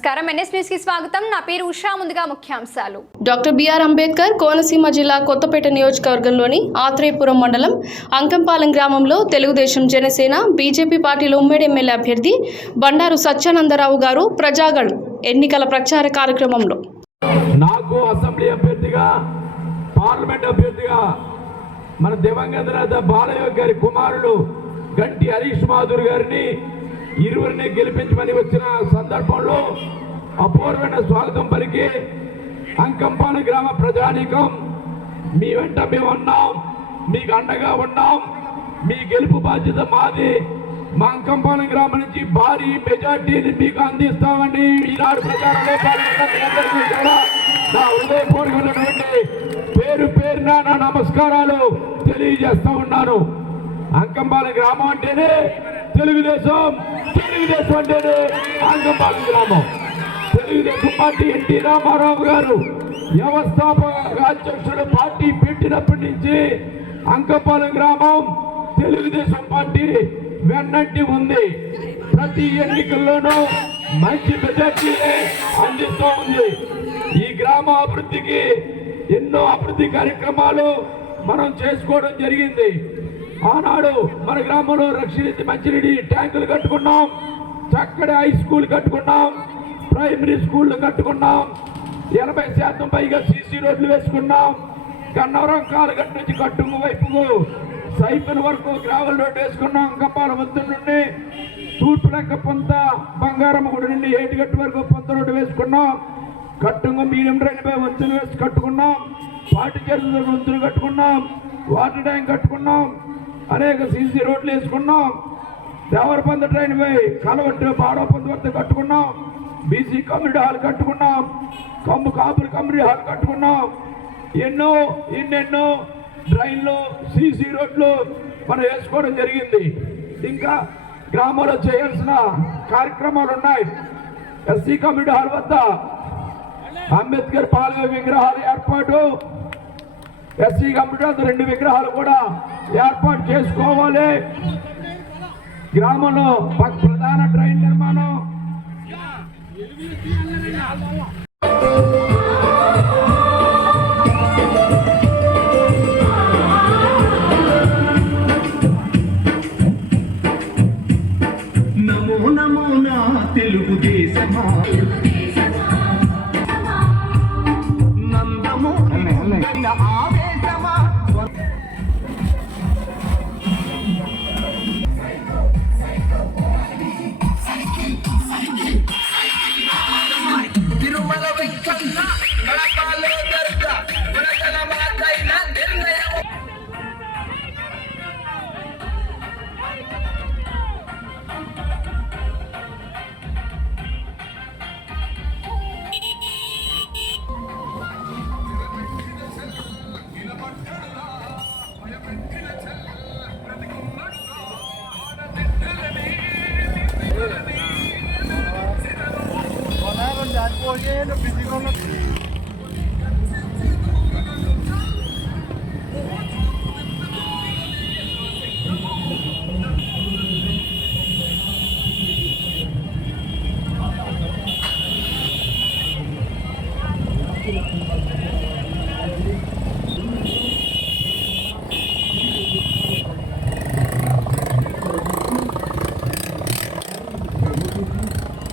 నమస్కారం. ఎన్ఎస్ న్యూస్కి స్వాగతం. నా పేరు ఉషా. ముందుగా ముఖ్యాంశాలు. డాక్టర్ బిఆర్ అంబేద్కర్ కోనసీమ జిల్లా కొత్తపేట నియోజకవర్గంలోని ఆత్రేయపురం మండలం అంకంపాలెం గ్రామంలో తెలుగుదేశం జనసేన బీజేపీ పార్టీల ఉమ్మడి ఎమ్మెల్యే అభ్యర్థి బండారు సత్యానందరావు గారు ప్రజాగళ్ ఎన్నికల ప్రచార కార్యక్రమంలో. నాకు అసెంబ్లీ అభ్యర్థిగా పార్లమెంట్ అభ్యర్థిగా మన దివంగత బాలయ్య గారి కుమారుడు గంటి హరీష్ మాధుర్ గారిని ఇరువురిని గెలిపించమని వచ్చిన సందర్భంలో అపూర్వమైన స్వాగతం పలికి అంకంపాను గ్రామ ప్రజానీకం మీ వెంట మేము ఉన్నాం మీకు అండగా ఉన్నాం మీ గెలుపు బాధ్యత మాది. మా అంకంపాలెం గ్రామం నుంచి భారీ మెజార్టీని మీకు అందిస్తామని ఈనాడు ప్రచారంలో పాల్గొన్న నా హృదయపూర్వకమైనటువంటి పేరు పేరున నా నమస్కారాలు తెలియజేస్తా ఉన్నాను. అంకంపాలి గ్రామం అంటేనే తెలుగుదేశం. తెలుగుదేశం అంటేనే అంకంపాలి గ్రామం. తెలుగుదేశం పార్టీ ఎన్టీ రామారావు గారు వ్యవస్థాపక అధ్యక్షుడు పార్టీ పెట్టినప్పటి నుంచి అంకపాలెం గ్రామం తెలుగుదేశం పార్టీ వెన్నంటి ఉంది. ప్రతి ఎన్నికల్లోనూ మంచి మెజార్టీని అందిస్తూ ఉంది. ఈ గ్రామ అభివృద్ధికి ఎన్నో అభివృద్ధి కార్యక్రమాలు మనం చేసుకోవడం జరిగింది. ఆనాడు మన గ్రామంలో రక్షణ మంచినీటి ట్యాంకులు కట్టుకున్నాం. చక్కటి హై స్కూల్ కట్టుకున్నాం. ప్రైమరీ స్కూళ్ళు కట్టుకున్నాం. ఎనభై శాతం పైగా సీసీ రోడ్లు వేసుకున్నాం. గన్నవరం కాలగట్టు నుంచి కట్టుము వైపుకు సైపన్ వరకు గ్రావెల్ రోడ్డు వేసుకున్నాం. కప్పాల వద్దు నుండి తూర్పు లెక్క పొంత బంగారం గుడి నుండి ఏటిగట్టు వరకు పొంత రోడ్డు వేసుకున్నాం. కట్టుగా మీడియం డ్రైన్పై వంతులు వేసి కట్టుకున్నాం. పాటి చెరువు వంతులు కట్టుకున్నాం. వాటర్ ట్యాంక్ కట్టుకున్నాం. అనేక సీసీ రోడ్లు వేసుకున్నాం. దేవరపంద ట్రైన్ పోయి కలవట్టు పాడవపంద వద్ద కట్టుకున్నాం. బీసీ కమ్యూనిటీ హాల్ కట్టుకున్నాం. కమ్ము కాపురి కమ్యూనిటీ హాల్ కట్టుకున్నాం. ఎన్నో ఎన్నెన్నో డ్రైన్లు సీసీ రోడ్లు మనం వేసుకోవడం జరిగింది. ఇంకా గ్రామంలో చేయాల్సిన కార్యక్రమాలు ఉన్నాయి. ఎస్సీ కమ్యూనిటీ హాల్ వద్ద అంబేద్కర్ పాలయ విగ్రహాలు ఏర్పాటు ఎస్సీ వద్ద రెండు విగ్రహాలు కూడా ఏర్పాటు చేసుకోవాలి. గ్రామంలో ప్రధాన ట్రైన్ నిర్మాణం. నమో నమో నా తెలుగుదేశమా? నేను బిజీగా ఉన్నా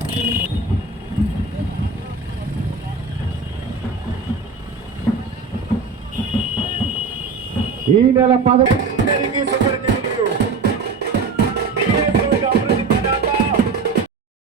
Thank you. ఈ నెల పదకొండు